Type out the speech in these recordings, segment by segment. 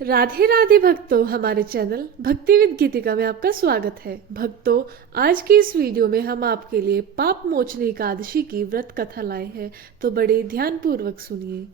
राधे राधे भक्तों, हमारे चैनल भक्ति विद गीतिका में आपका स्वागत है। भक्तों, आज की इस वीडियो में हम आपके लिए पाप मोचनी एकादशी की व्रत कथा लाए हैं, तो बड़े ध्यान पूर्वक सुनिए।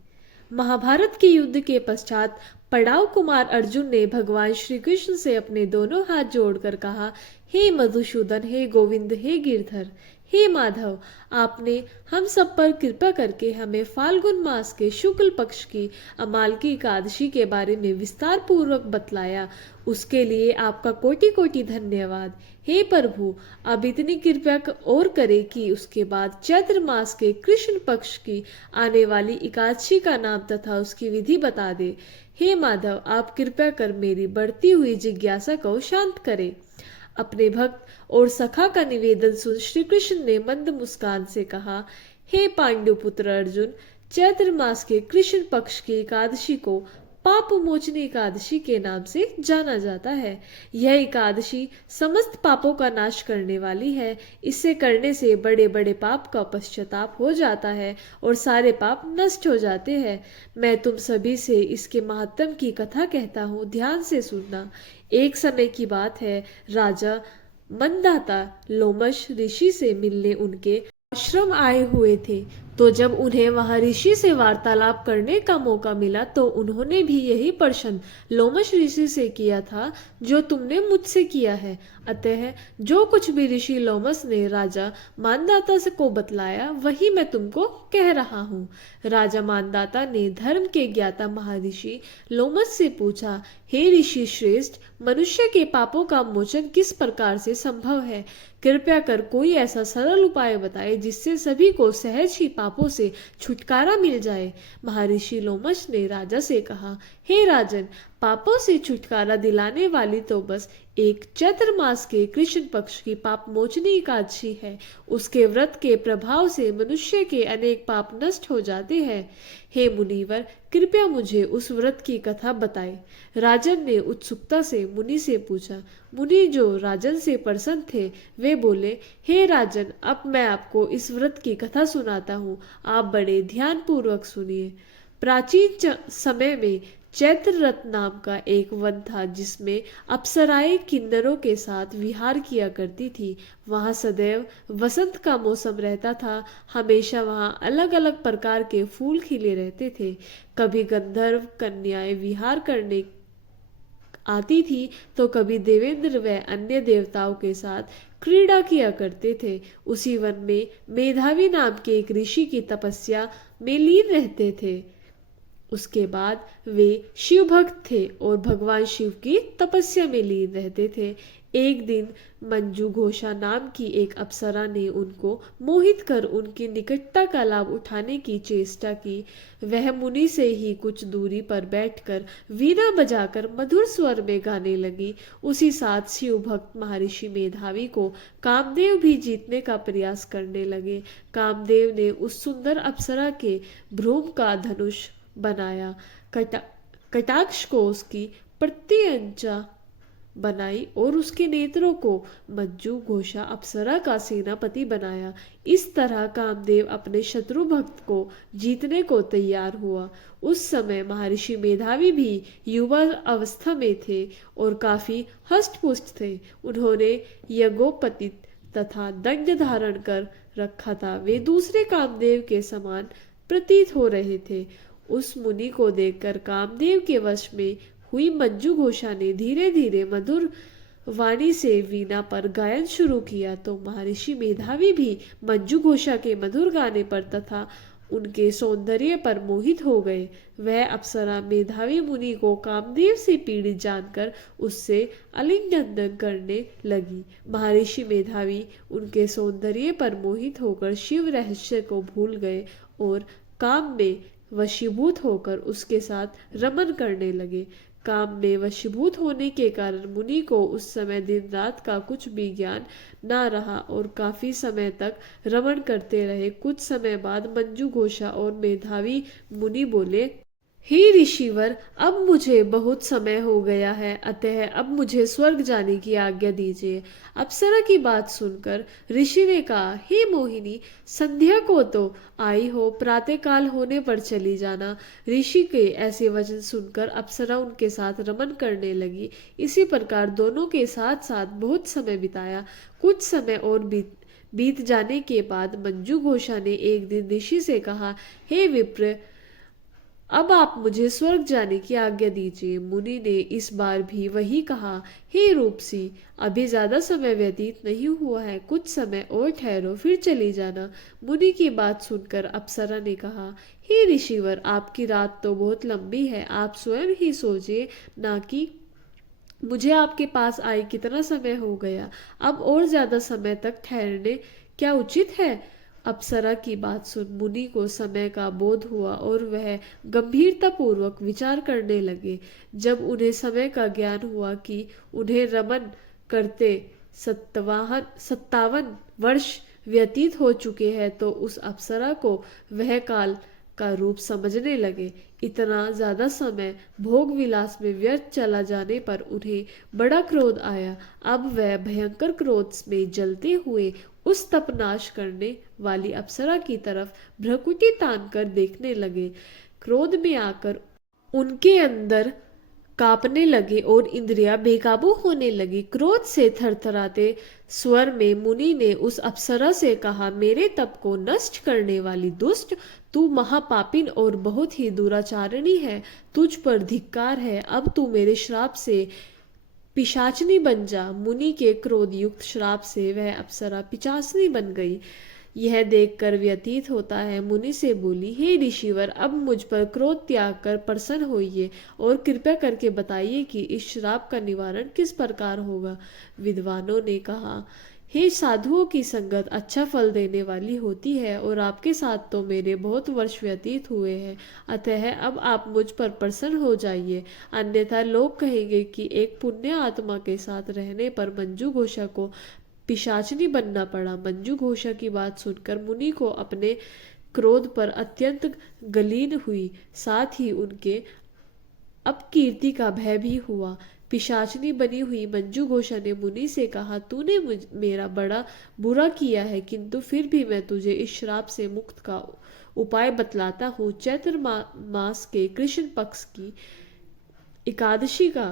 महाभारत के युद्ध के पश्चात पड़ाव कुमार अर्जुन ने भगवान श्री कृष्ण से अपने दोनों हाथ जोड़कर कहा, हे मधुसूदन, हे गोविंद, हे गिरधर, हे माधव, आपने हम सब पर कृपा करके हमें फाल्गुन मास के शुक्ल पक्ष की अमाल की एकादशी के बारे में विस्तार पूर्वक बतलाया। उसके लिए आपका कोटि कोटि धन्यवाद। हे प्रभु, अब इतनी कृपा और करें कि उसके बाद चैत्र मास के कृष्ण पक्ष की आने वाली एकादशी का नाम तथा उसकी विधि बता दे। हे माधव, आप कृपा कर मेरी बढ़ती हुई जिज्ञासा को शांत करें। अपने भक्त और सखा का निवेदन सुन श्री कृष्ण ने मंद मुस्कान से कहा, हे पांडुपुत्र अर्जुन, चैत्र मास के कृष्ण पक्ष की एकादशी को पाप मोचनी एकादशी के नाम से जाना जाता है। यह एकादशी समस्त पापों का नाश करने वाली है। इसे करने से बड़े बड़े पाप का पश्चाताप हो जाता है और सारे पाप नष्ट हो जाते हैं। मैं तुम सभी से इसके महात्म की कथा कहता हूँ, ध्यान से सुनना। एक समय की बात है, राजा मंदाता लोमश ऋषि से मिलने उनके आश्रम आए हुए थे। तो जब उन्हें वहां ऋषि से वार्तालाप करने का मौका मिला तो उन्होंने भी यही प्रश्न लोमश ऋषि से किया था जो तुमने मुझसे किया है। अतः जो कुछ भी ऋषि लोमस ने राजा मानदाता से को बतलाया वही मैं तुमको कह रहा हूँ। राजा मानदाता ने धर्म के ज्ञाता महर्षि लोमस से पूछा, हे ऋषि श्रेष्ठ, मनुष्य के पापों का मोचन किस प्रकार से संभव है? कृपया कर कोई ऐसा सरल उपाय बताए जिससे सभी को सहज ही पापों से छुटकारा मिल जाए। महर्षि लोमश ने राजा से कहा, हे राजन, पापों से छुटकारा दिलाने वाली तो बस एक चैत्र मास के कृष्ण पक्ष की पाप मोचनी एकादशी है। उसके व्रत के प्रभाव से मनुष्य के अनेक पाप नष्ट हो जाते हैं। हे मुनिवर, कृपया मुझे उस व्रत की कथा बताएं। राजन ने उत्सुकता से मुनि से पूछा। मुनि जो राजन से प्रसन्न थे वे बोले, हे राजन, अब मैं आपको इस व्रत की कथा सुनाता हूँ, आप बड़े ध्यान पूर्वक सुनिए। प्राचीन समय में चैत्र रथ नाम का एक वन था जिसमें अप्सराएं किन्नरों के साथ विहार किया करती थी। वहां सदैव वसंत का मौसम रहता था। हमेशा वहां अलग अलग प्रकार के फूल खिले रहते थे। कभी गंधर्व कन्याएं विहार करने आती थी तो कभी देवेंद्र व अन्य देवताओं के साथ क्रीड़ा किया करते थे। उसी वन में मेधावी नाम के एक ऋषि की तपस्या में लीन रहते थे। उसके बाद वे शिव भक्त थे और भगवान शिव की तपस्या में लीन रहते थे। एक दिन मंजू घोषा नाम की एक अप्सरा ने उनको मोहित कर उनकी निकटता का लाभ उठाने की चेष्टा की। वह मुनि से ही कुछ दूरी पर बैठकर वीणा बजाकर मधुर स्वर में गाने लगी। उसी साथ शिव भक्त महर्षि मेधावी को कामदेव भी जीतने का प्रयास करने लगे। कामदेव ने उस सुंदर अप्सरा के भ्रूम का धनुष बनाया, कटाक्ष को उसकी प्रत्यंचा बनाई और उसके नेत्रों को मंजू घोषा अप्सरा का सेनापति बनाया। इस तरह कामदेव अपने शत्रु भक्त को जीतने को तैयार हुआ। उस समय महर्षि मेधावी भी युवा अवस्था में थे और काफी हष्टपुष्ट थे। उन्होंने यज्ञोपवीत तथा दंड धारण कर रखा था। वे दूसरे कामदेव के समान प्रतीत हो रहे थे। उस मुनि को देखकर कामदेव के वश में हुई मंजू घोषा ने धीरे धीरे मधुर वाणी से वीणा पर गायन शुरू किया तो महर्षि मेधावी भी मंजू घोषा के मधुर गाने पर तथा उनके सौंदर्य पर मोहित हो गए। वह अप्सरा मेधावी मुनि को कामदेव से पीड़ित जानकर उससे आलिंगन करने लगी। महर्षि मेधावी उनके सौंदर्य पर मोहित होकर शिव रहस्य को भूल गए और काम में वशीभूत होकर उसके साथ रमन करने लगे। काम में वशीभूत होने के कारण मुनि को उस समय दिन रात का कुछ भी ज्ञान ना रहा और काफी समय तक रमन करते रहे। कुछ समय बाद मंजू घोषा और मेधावी मुनि बोले, हे ऋषिवर, अब मुझे बहुत समय हो गया है, अतः अब मुझे स्वर्ग जाने की आज्ञा दीजिए। अप्सरा की बात सुनकर ऋषि ने कहा, हे मोहिनी, संध्या को तो आई हो, प्रातःकाल होने पर चली जाना। ऋषि के ऐसे वचन सुनकर अप्सरा उनके साथ रमन करने लगी। इसी प्रकार दोनों के साथ साथ बहुत समय बिताया। कुछ समय और बीत जाने के बाद मंजू घोषा ने एक दिन ऋषि से कहा, हे विप्र, अब आप मुझे स्वर्ग जाने की आज्ञा दीजिए। मुनि ने इस बार भी वही कहा, हे रूपसी, अभी ज्यादा समय व्यतीत नहीं हुआ है, कुछ समय और ठहरो, फिर चली जाना। मुनि की बात सुनकर अप्सरा ने कहा, हे ऋषिवर, आपकी रात तो बहुत लंबी है, आप स्वयं ही सोचिए ना कि मुझे आपके पास आए कितना समय हो गया। अब और ज्यादा समय तक ठहरने क्या उचित है? अप्सरा की बात सुन मुनि को समय का बोध हुआ और वह गंभीरता पूर्वक विचार करने लगे। जब उन्हें समय का ज्ञान हुआ कि उन्हें रमन करते 57 वर्ष व्यतीत हो चुके हैं, तो उस अप्सरा को वह काल का रूप समझने लगे। इतना ज्यादा समय भोग विलास में व्यर्थ चला जाने पर उन्हें बड़ा क्रोध आया। अब वह भयंकर क्रोध में जलते हुए उस तपनाश करने वाली अप्सरा की तरफ भ्रकुटी तान कर देखने लगे। क्रोध में आकर उनके अंदर कांपने लगे और इंद्रियां बेकाबू होने लगी। क्रोध से थरथराते स्वर में मुनि ने उस अप्सरा से कहा, मेरे तप को नष्ट करने वाली दुष्ट, तू महापापिन और बहुत ही दुराचारिणी है। तुझ पर धिक्कार है। अब तू मेरे श्राप से पिशाचनी बन जा। मुनि के क्रोध युक्त श्राप से वह अप्सरा पिशाचनी बन गई। यह देखकर व्यतीत होता है, मुनि से बोली, हे ऋषिवर, अब मुझ पर क्रोध त्याग कर प्रसन्न होइए और कृपया करके बताइए कि इस श्राप का निवारण किस प्रकार होगा। विद्वानों ने कहा, हे साधुओं की संगत अच्छा फल देने वाली होती है और आपके साथ तो मेरे बहुत वर्ष व्यतीत हुए हैं, अतः अब आप मुझ पर प्रसन्न हो जाइए, अन्यथा लोग कहेंगे कि एक पुण्य आत्मा के साथ रहने पर मंजू घोषा को पिशाचनी बनना पड़ा। मंजू घोषा की बात सुनकर मुनि को अपने क्रोध पर अत्यंत गलीन हुई, साथ ही उनके अपकीर्ति का भय भी हुआ। पिशाचनी बनी हुई मंजू घोषा ने मुनि से कहा, तूने मेरा बड़ा बुरा किया है, किंतु फिर भी मैं तुझे इस श्राप से मुक्त का उपाय बतलाता हूँ। चैत्र मास के कृष्ण पक्ष की एकादशी का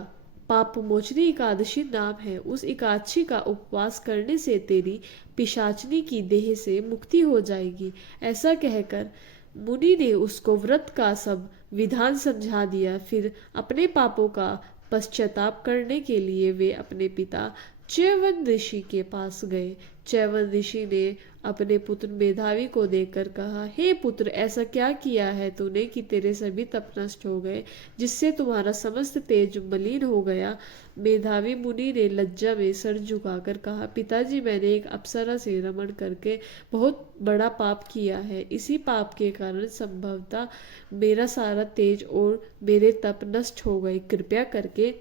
पाप मोचनी एकादशी नाम है। उस एकादशी का उपवास करने से तेरी पिशाचनी की देह से मुक्ति हो जाएगी। ऐसा कहकर मुनि ने उसको व्रत का सब विधान समझा दिया। फिर अपने पापों का पश्चाताप करने के लिए वे अपने पिता च्यवन ऋषि के पास गए। च्यवन ऋषि ने अपने पुत्र मेधावी को देखकर कहा, हे पुत्र, ऐसा क्या किया है तूने कि तेरे सभी तप नष्ट हो गए, जिससे तुम्हारा समस्त तेज मलिन हो गया। मेधावी मुनि ने लज्जा में सर झुकाकर कहा, पिताजी, मैंने एक अप्सरा से रमण करके बहुत बड़ा पाप किया है। इसी पाप के कारण संभवतः मेरा सारा तेज और मेरे तप नष्ट हो गए। कृपया करके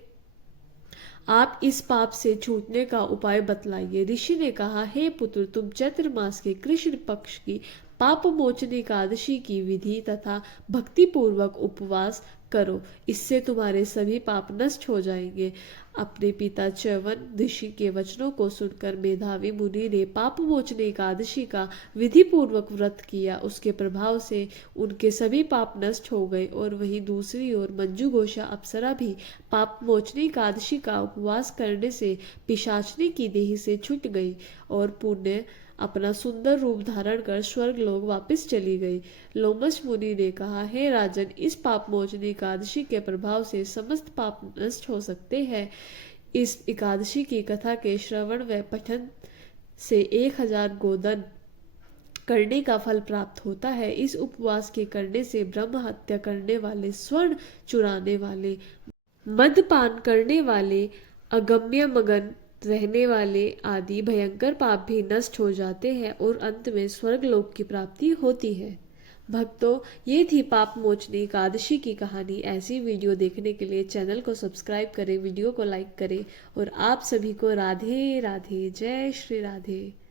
आप इस पाप से छूटने का उपाय बतलाइए। ऋषि ने कहा, हे पुत्र, तुम चैत्र मास के कृष्ण पक्ष की पाप मोचनी एकादशी की विधि तथा भक्ति पूर्वक उपवास करो, इससे तुम्हारे सभी पाप नष्ट हो जाएंगे। अपने पिता च्यवन ऋषि के वचनों को सुनकर मेधावी मुनि ने पाप मोचनी एकादशी का विधि पूर्वक व्रत किया। उसके प्रभाव से उनके सभी पाप नष्ट हो गए। और वहीं दूसरी ओर मंजू घोषा अप्सरा भी पाप मोचनी एकादशी का उपवास करने से पिशाचनी की देह से छूट गई और पुण्य अपना सुंदर रूप धारण कर स्वर्ग लोक वापस चली गई। लोमस मुनि ने कहा, हे राजन, इस पाप मोचनी एकादशी के प्रभाव से समस्त पाप नष्ट हो सकते हैं। इस एकादशी की कथा के श्रवण व पठन से 1000 गोदन करने का फल प्राप्त होता है। इस उपवास के करने से ब्रह्म हत्या करने वाले, स्वर्ण चुराने वाले, मदपान करने वाले, अगम्य मगन रहने वाले आदि भयंकर पाप भी नष्ट हो जाते हैं और अंत में स्वर्ग लोक की प्राप्ति होती है। भक्तों, ये थी पाप मोचनी एकादशी की कहानी। ऐसी वीडियो देखने के लिए चैनल को सब्सक्राइब करें, वीडियो को लाइक करें और आप सभी को राधे राधे, जय श्री राधे।